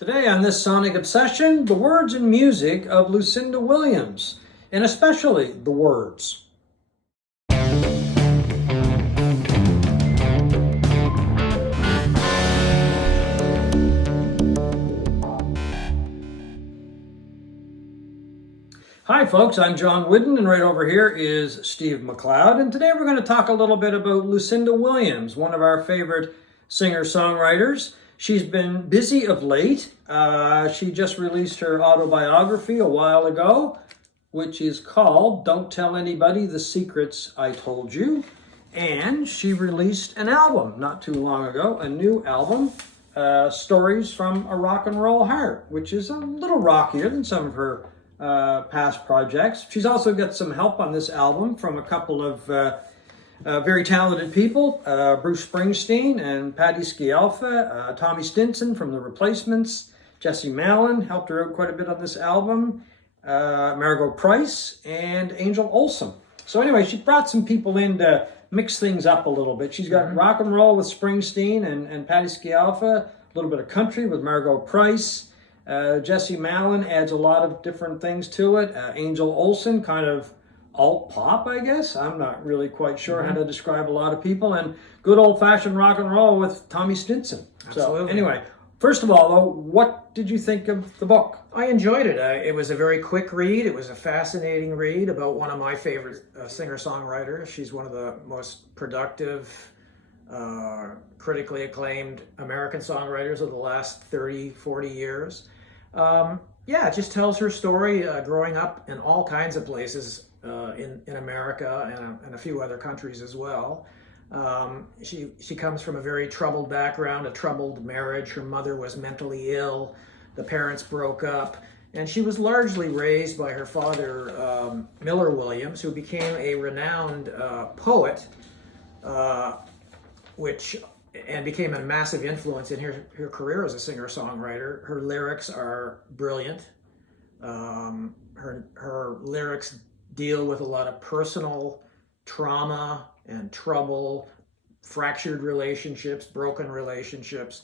Today on this Sonic Obsession, the words and music of Lucinda Williams, and especially the words. Hi folks, I'm John Whidden, and right over here is Steve McLeod, and today we're going to talk a little bit about Lucinda Williams, one of our favorite singer-songwriters. She's been busy of late. She just released her autobiography a while ago, which is called Don't Tell Anybody the Secrets I Told You. And she released an album not too long ago, a new album, Stories from a Rock and Roll Heart, which is a little rockier than some of her past projects. She's also got some help on this album from a couple of very talented people, Bruce Springsteen and Patti Scialfa, Tommy Stinson from The Replacements, Jesse Malin helped her out quite a bit on this album, Margot Price, and Angel Olsen. So anyway, she brought some people in to mix things up a little bit. She's got rock and roll with Springsteen and Patti Scialfa, a little bit of country with Margot Price. Jesse Malin adds a lot of different things to it. Angel Olsen, kind of alt pop, I guess. I'm not really quite sure how to describe a lot of people. And good old-fashioned rock and roll with Tommy Stinson. Absolutely. So anyway, first of all, though, what did you think of the book? I enjoyed it. It was a very quick read. It was a fascinating read about one of my favorite singer-songwriters. She's one of the most productive, critically acclaimed American songwriters of the last 30, 40 years. It just tells her story growing up in all kinds of places in America and a few other countries as well. She comes from a very troubled background, a troubled marriage. Her mother was mentally ill. The parents broke up. And she was largely raised by her father, Miller Williams, who became a renowned poet, and became a massive influence in her career as a singer-songwriter. Her lyrics are brilliant. Her lyrics deal with a lot of personal trauma and trouble, fractured relationships, broken relationships,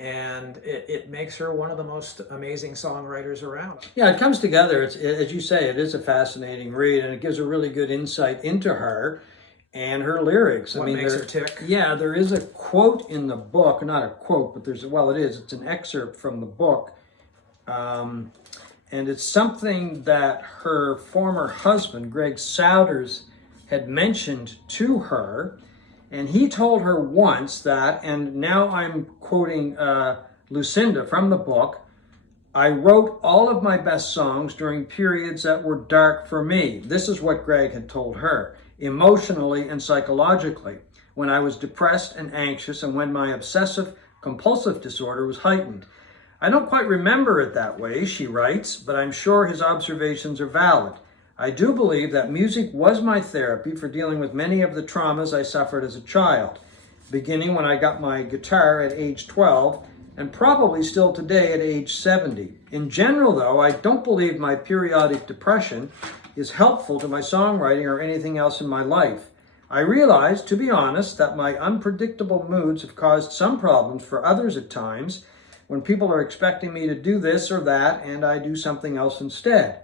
and it makes her one of the most amazing songwriters around. Yeah, it comes together. It's, as you say, it is a fascinating read, and it gives a really good insight into her and her lyrics. What makes her tick? Yeah, there is a quote in the book, not a quote, but it's an excerpt from the book. And it's something that her former husband, Greg Souders, had mentioned to her. And he told her once that, and now I'm quoting Lucinda from the book, I wrote all of my best songs during periods that were dark for me. This is what Greg had told her, emotionally and psychologically, when I was depressed and anxious and when my obsessive compulsive disorder was heightened. I don't quite remember it that way, she writes, but I'm sure his observations are valid. I do believe that music was my therapy for dealing with many of the traumas I suffered as a child, beginning when I got my guitar at age 12, and probably still today at age 70. In general, though, I don't believe my periodic depression is helpful to my songwriting or anything else in my life. I realize, to be honest, that my unpredictable moods have caused some problems for others at times, when people are expecting me to do this or that, and I do something else instead.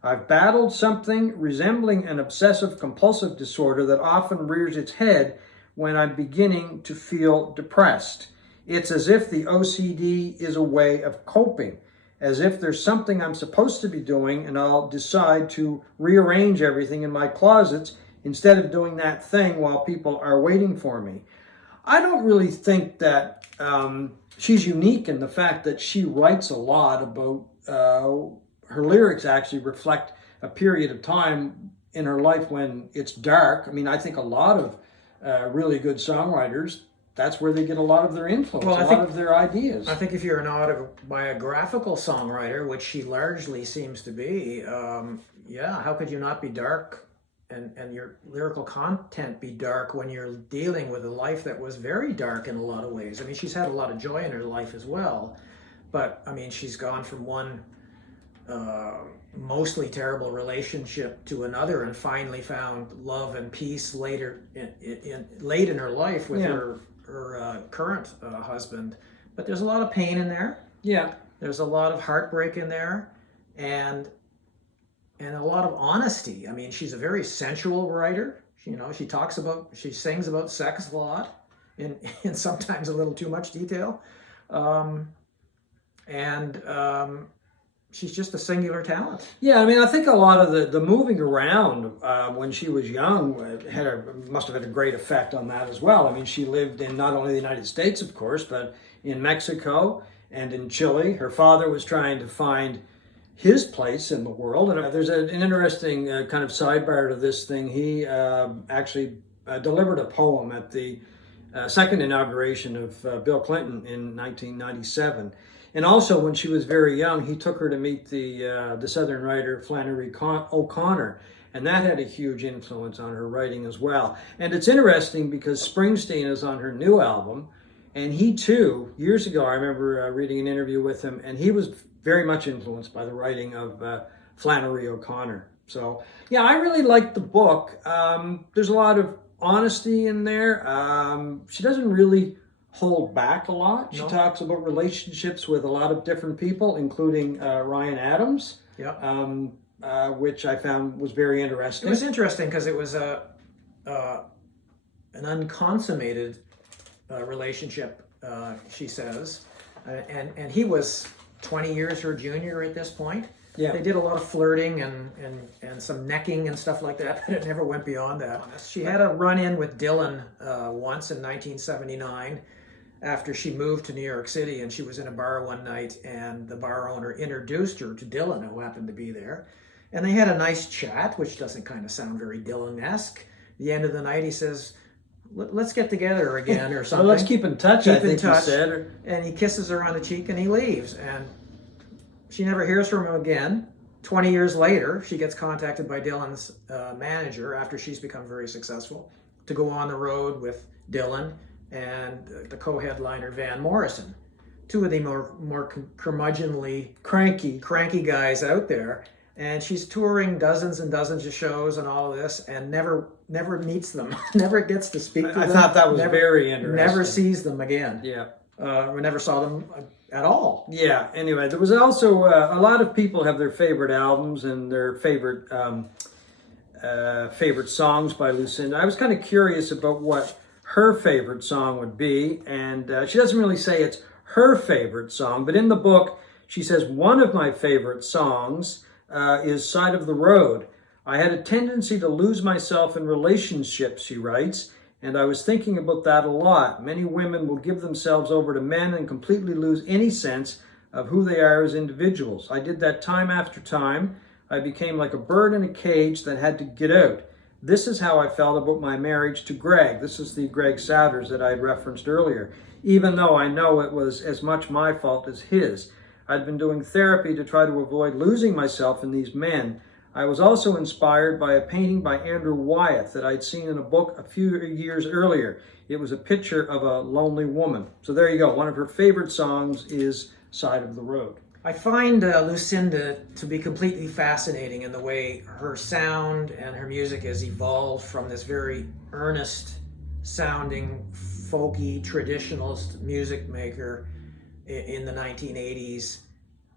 I've battled something resembling an obsessive-compulsive disorder that often rears its head when I'm beginning to feel depressed. It's as if the OCD is a way of coping, as if there's something I'm supposed to be doing, and I'll decide to rearrange everything in my closets instead of doing that thing while people are waiting for me. I don't really think that she's unique in the fact that she writes a lot about, her lyrics actually reflect a period of time in her life when it's dark. I mean, I think a lot of really good songwriters, that's where they get a lot of their influence, lot of their ideas. I think if you're an autobiographical songwriter, which she largely seems to be, how could you not be dark and your lyrical content be dark when you're dealing with a life that was very dark in a lot of ways? I mean, she's had a lot of joy in her life as well, but I mean, she's gone from one mostly terrible relationship to another and finally found love and peace later late in her life with her current husband. But there's a lot of pain in there. Yeah. There's a lot of heartbreak in there, and a lot of honesty. I mean, she's a very sensual writer. She sings about sex a lot, in sometimes a little too much detail, and she's just a singular talent. Yeah, I mean, I think a lot of the moving around when she was young must have had a great effect on that as well. I mean, she lived in not only the United States, of course, but in Mexico and in Chile. Her father was trying to find his place in the world. And there's an interesting kind of sidebar to this thing. He actually delivered a poem at the second inauguration of Bill Clinton in 1997. And also, when she was very young, he took her to meet the Southern writer Flannery O'Connor, and that had a huge influence on her writing as well. And it's interesting because Springsteen is on her new album, and he too, years ago, I remember reading an interview with him, and he was very much influenced by the writing of Flannery O'Connor. So, yeah, I really liked the book. There's a lot of honesty in there. She doesn't really hold back a lot. She talks about relationships with a lot of different people, including Ryan Adams, which I found was very interesting. It was interesting because it was an unconsummated relationship, she says, and he was 20 years her junior at this point. Yeah. They did a lot of flirting and some necking and stuff like that, but it never went beyond that. She had a run-in with Dylan once in 1979 after she moved to New York City, and she was in a bar one night, and the bar owner introduced her to Dylan, who happened to be there. And they had a nice chat, which doesn't kind of sound very Dylan-esque. At the end of the night, he says, let's get together again or something. Well, let's keep in touch, I think he said. And he kisses her on the cheek and he leaves. And she never hears from him again. 20 years later, she gets contacted by Dylan's manager after she's become very successful to go on the road with Dylan and the co-headliner Van Morrison, two of the more curmudgeonly, cranky guys out there. And she's touring dozens and dozens of shows and all of this, and never meets them, never gets to speak to them. I thought that was very interesting. Never sees them again. Yeah. We never saw them at all. Yeah. Anyway, there was also a lot of people have their favorite albums and their favorite songs by Lucinda. I was kind of curious about what her favorite song would be, and she doesn't really say it's her favorite song, but in the book she says one of my favorite songs is Side of the Road. I had a tendency to lose myself in relationships, she writes, and I was thinking about that a lot. Many women will give themselves over to men and completely lose any sense of who they are as individuals. I did that time after time. I became like a bird in a cage that had to get out. This is how I felt about my marriage to Greg. This is the Greg Souders that I had referenced earlier, even though I know it was as much my fault as his. I'd been doing therapy to try to avoid losing myself in these men. I was also inspired by a painting by Andrew Wyeth that I'd seen in a book a few years earlier. It was a picture of a lonely woman. So there you go. One of her favorite songs is Side of the Road. I find Lucinda to be completely fascinating in the way her sound and her music has evolved from this very earnest sounding, folky, traditionalist music maker in the 1980s,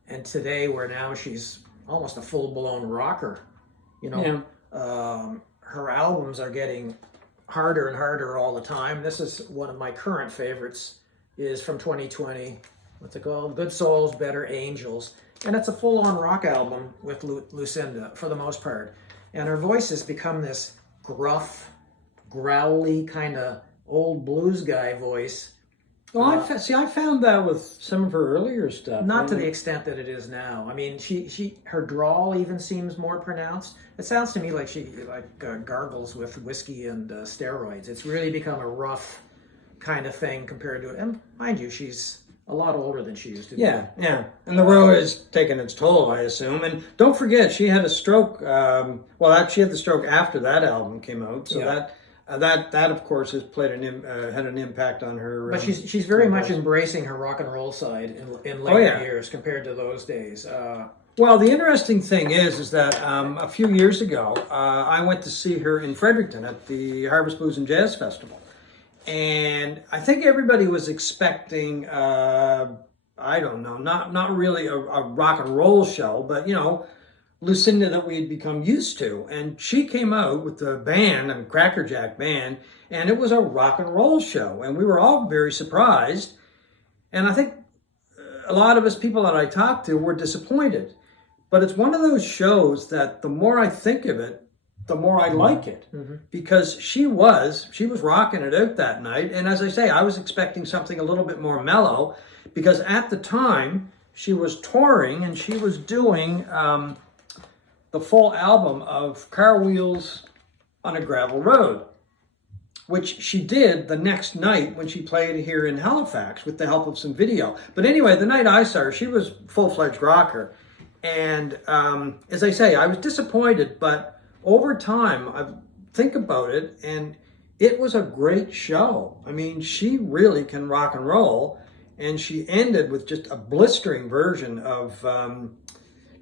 and today where now she's almost a full-blown rocker. Her albums are getting harder and harder all the time. This is one of my current favorites, is from 2020. What's it called? Good Souls, Better Angels. And it's a full-on rock album with Lucinda for the most part. And her voice has become this gruff, growly kind of old blues guy voice. Well, I found that with some of her earlier stuff. Not to the extent that it is now. I mean, her drawl even seems more pronounced. It sounds to me like she gargles with whiskey and steroids. It's really become a rough kind of thing compared to it. And mind you, she's a lot older than she used to be. Yeah. And the road has taken its toll, I assume. And don't forget, she had a stroke. She had the stroke after that album came out. So that of course has played had an impact on her. But she's very much embracing her rock and roll side in later years compared to those days. Well, the interesting thing is that a few years ago, I went to see her in Fredericton at the Harvest Blues and Jazz Festival. And I think everybody was expecting I don't know, not really a rock and roll show, but Lucinda that we had become used to. And she came out with the band, a Cracker Jack band, and it was a rock and roll show. And we were all very surprised. And I think a lot of us people that I talked to were disappointed. But it's one of those shows that the more I think of it, the more I like it. Because she was rocking it out that night. And as I say, I was expecting something a little bit more mellow, because at the time she was touring and she was doing the full album of Car Wheels on a Gravel Road, which she did the next night when she played here in Halifax with the help of some video. But anyway, the night I saw her, she was full-fledged rocker. And as I say, I was disappointed, but over time, I think about it, and it was a great show. I mean, she really can rock and roll, and she ended with just a blistering version of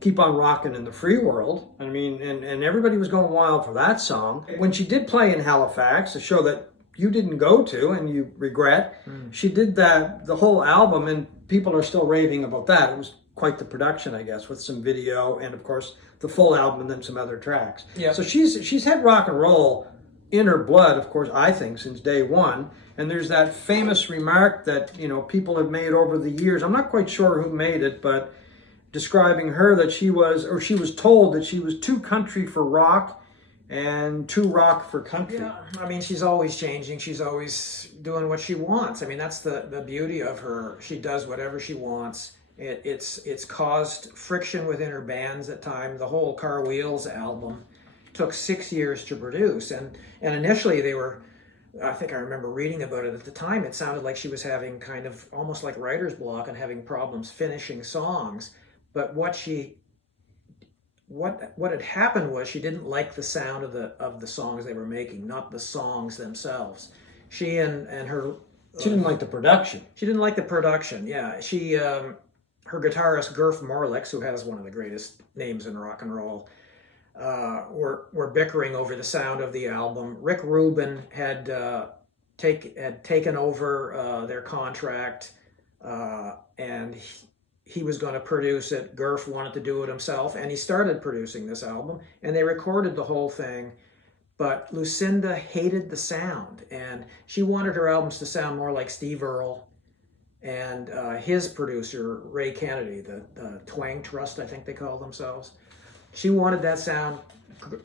Keep on Rockin' in the Free World. I mean, and everybody was going wild for that song. When she did play in Halifax, a show that you didn't go to and you regret, she did the whole album, and people are still raving about that. It was quite the production, I guess, with some video and, of course, the full album and then some other tracks. Yeah. So she's had rock and roll in her blood, of course, I think, since day one. And there's that famous remark that, people have made over the years. I'm not quite sure who made it, but describing her that she was told that she was too country for rock and too rock for country. Yeah, I mean, she's always changing. She's always doing what she wants. I mean, that's the beauty of her. She does whatever she wants. It's caused friction within her bands at times. The whole Car Wheels album took 6 years to produce, and initially they were, I think I remember reading about it at the time, it sounded like she was having kind of almost like writer's block and having problems finishing songs. But what had happened was she didn't like the sound of the songs they were making, not the songs themselves. She and her She didn't like the production. She didn't like the production. Yeah, her guitarist Gerf Morlix, who has one of the greatest names in rock and roll, were bickering over the sound of the album. Rick Rubin had taken over their contract, and he was going to produce it. Gerf wanted to do it himself, and he started producing this album, and they recorded the whole thing. But Lucinda hated the sound, and she wanted her albums to sound more like Steve Earle and his producer, Ray Kennedy, the Twang Trust, I think they call themselves. She wanted that sound,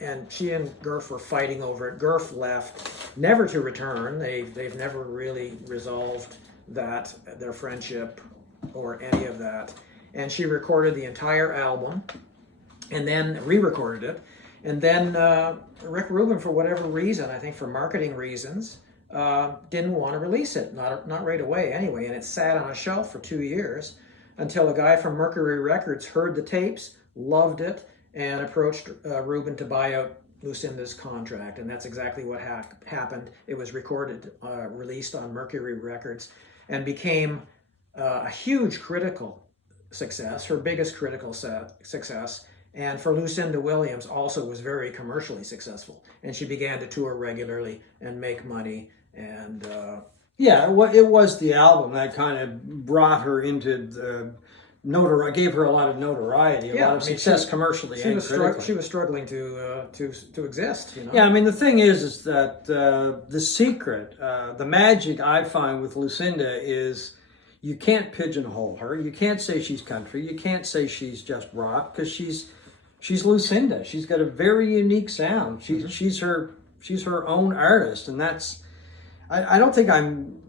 and she and Gerf were fighting over it. Gerf left, never to return. They've never really resolved that, their friendship or any of that. And she recorded the entire album and then re-recorded it. And then Rick Rubin, for whatever reason, I think for marketing reasons, didn't want to release it, not right away anyway. And it sat on a shelf for 2 years until a guy from Mercury Records heard the tapes, loved it, and approached Rubin to buy out Lucinda's contract. And that's exactly what happened. It was recorded, released on Mercury Records, and became a huge critical success, her biggest critical success. And for Lucinda Williams, also was very commercially successful. And she began to tour regularly and make money. And it was the album that kind of brought her into the gave her a lot of notoriety, a lot of success commercially and critically. She was struggling to exist. Yeah, I mean, the thing is that the secret, the magic I find with Lucinda is you can't pigeonhole her. You can't say she's country. You can't say she's just rock, because she's Lucinda. She's got a very unique sound. She's her own artist, and that's I don't think I'm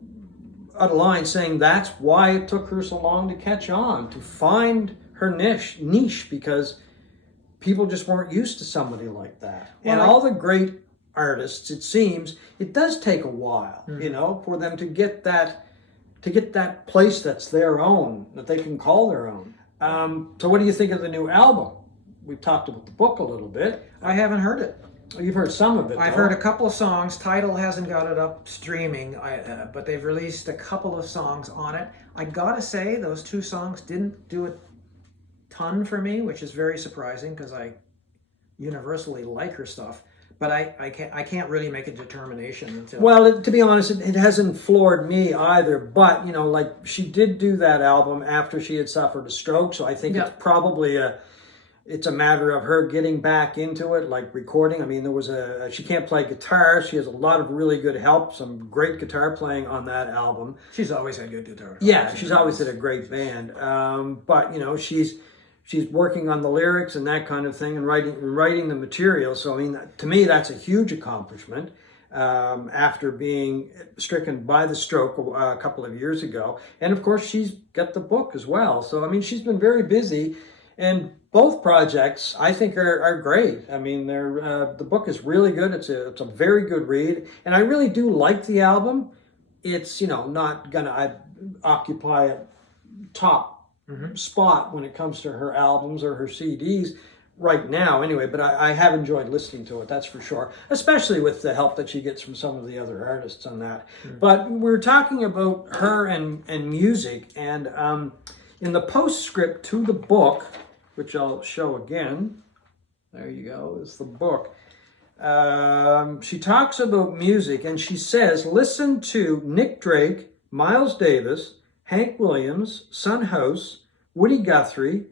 out of line saying that's why it took her so long to catch on, to find her niche, because people just weren't used to somebody like that. Well, and all the great artists, it seems, it does take a while, for them to get that place that's their own, that they can call their own. So what do you think of the new album? We've talked about the book a little bit. I haven't heard it. You've heard some of it, I've heard a couple of songs. Tidal hasn't got it up streaming, but they've released a couple of songs on it. I gotta say, those 2 songs didn't do a ton for me, which is very surprising because I universally like her stuff. but I can't really make a determination until. Well, to be honest, it hasn't floored me either. But you know, like she did do that album after she had suffered a stroke, so I think it's probably it's a matter of her getting back into it, like recording. I mean, she can't play guitar. She has a lot of really good help, some great guitar playing on that album. She's always had good guitar. Yeah, she's always had a great band. But you know, she's working on the lyrics and that kind of thing, and writing the material. So I mean, to me, that's a huge accomplishment. After being stricken by the stroke a couple of years ago, and of course, she's got the book as well. So I mean, she's been very busy. And both projects, I think, are great. I mean, the book is really good. It's a very good read, and I really do like the album. It's not gonna occupy a top spot when it comes to her albums or her CDs right now, anyway. But I have enjoyed listening to it. That's for sure, especially with the help that she gets from some of the other artists on that. But we're talking about her and music, and in the postscript to the book, which I'll show again. There you go, is the book. She talks about music, and she says, listen to Nick Drake, Miles Davis, Hank Williams, Son House, Woody Guthrie,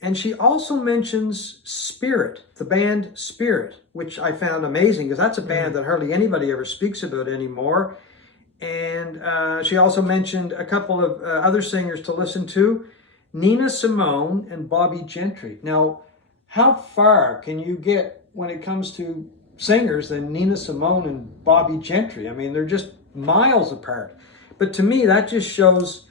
and she also mentions Spirit, the band Spirit, which I found amazing, because that's a band that hardly anybody ever speaks about anymore. And she also mentioned a couple of other singers to listen to, Nina Simone and Bobby Gentry. Now, how far can you get when it comes to singers than Nina Simone and Bobby Gentry? I mean, they're just miles apart. But to me, that just shows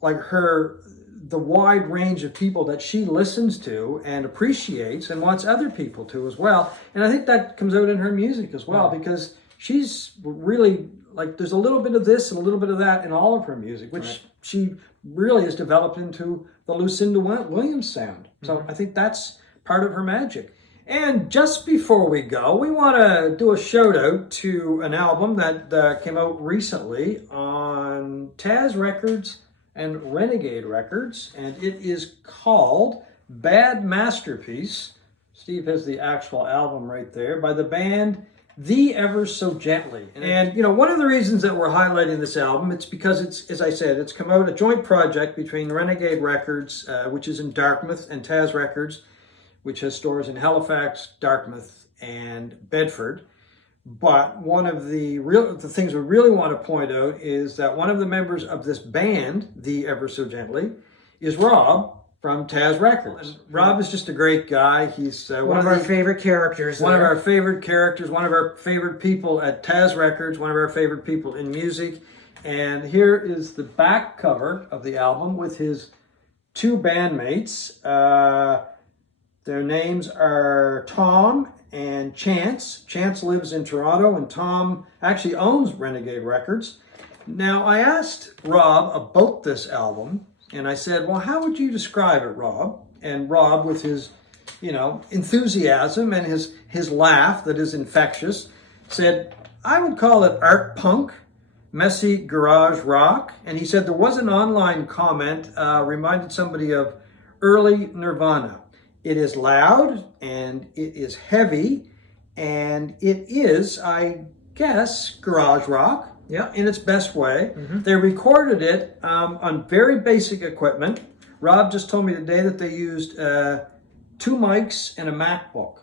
like the wide range of people that she listens to and appreciates and wants other people to as well. And I think that comes out in her music as well, because she's really like, there's a little bit of this and a little bit of that in all of her music, which she really has developed into the Lucinda Williams sound. So I think that's part of her magic. And just before we go, we want to do a shout out to an album that came out recently on Taz Records and Renegade Records, and it is called Bad Masterpiece. Steve has the actual album right there, by the band The Ever So Gently. And one of the reasons that we're highlighting this album, it's because it's, as I said, it's come out a joint project between Renegade Records, which is in Dartmouth, and Taz Records, which has stores in Halifax, Dartmouth, and Bedford. But one of the things we really want to point out is that one of the members of this band, The Ever So Gently, is Rob from Taz Records. Rob is just a great guy. He's one of our favorite characters. One of our favorite characters, one of our favorite people at Taz Records, one of our favorite people in music. And here is the back cover of the album with his two bandmates. Their names are Tom and Chance. Chance lives in Toronto, and Tom actually owns Renegade Records. Now, I asked Rob about this album, and I said, well, how would you describe it, Rob? And Rob, with his, enthusiasm and his laugh that is infectious, said, I would call it art punk, messy garage rock. And he said there was an online comment, reminded somebody of early Nirvana. It is loud, and it is heavy, and it is, I guess, garage rock. Yeah, in its best way. They recorded it on very basic equipment. Rob just told me today that they used 2 mics and a MacBook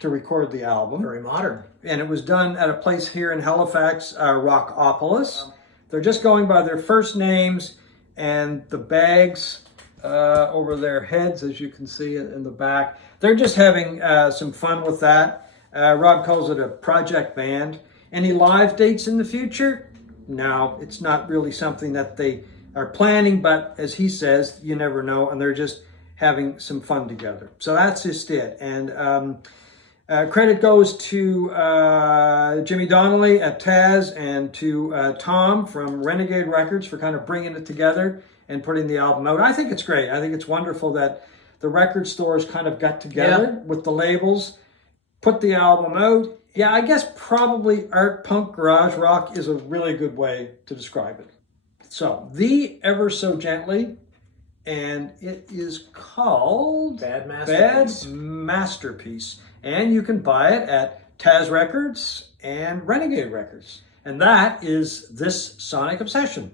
to record the album. Very modern. And it was done at a place here in Halifax, Rockopolis. They're just going by their first names, and the bags over their heads, as you can see in the back. They're just having some fun with that. Rob calls it a project band. Any live dates in the future? No, it's not really something that they are planning, but as he says, you never know, and they're just having some fun together. So that's just it. And credit goes to Jimmy Donnelly at Taz and to Tom from Renegade Records for kind of bringing it together and putting the album out. I think it's great. I think it's wonderful that the record stores kind of got together with the labels, put the album out. Yeah, I guess probably art punk garage rock is a really good way to describe it. So, The Ever So Gently, and it is called Bad Masterpiece. And you can buy it at Taz Records and Renegade Records. And that is this Sonic Obsession.